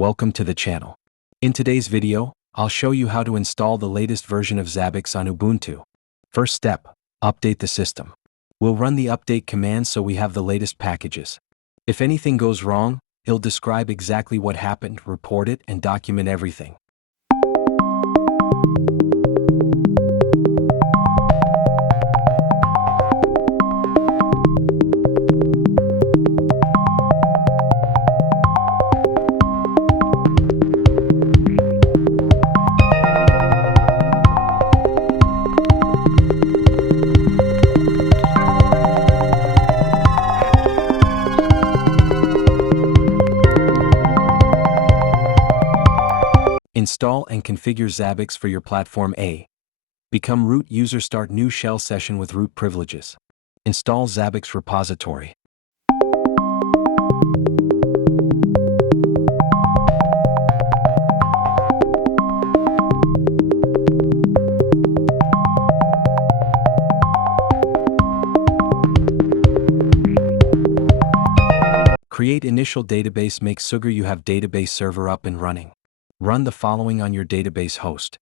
Welcome to the channel. In today's video, I'll show you how to install the latest version of Zabbix on Ubuntu. First step, update the system. We'll run the update command so we have the latest packages. If anything goes wrong, it'll describe exactly what happened, report it, and document everything. Install and configure Zabbix for your platform A. Become root user. Start new shell session with root privileges. Install Zabbix repository. Create initial database. Make sure you have database server up and running. Run the following on your database host.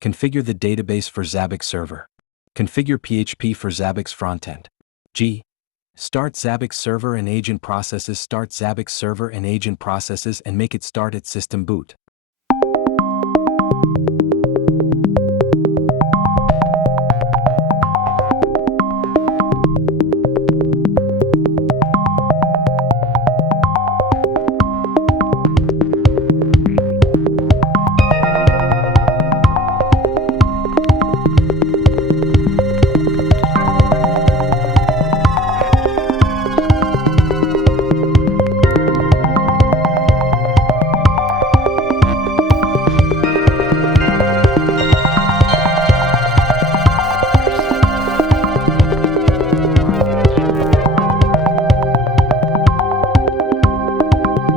Configure the database for Zabbix server. Configure PHP for Zabbix frontend. G. Start Zabbix server and agent processes. Start Zabbix server and agent processes and make it start at system boot.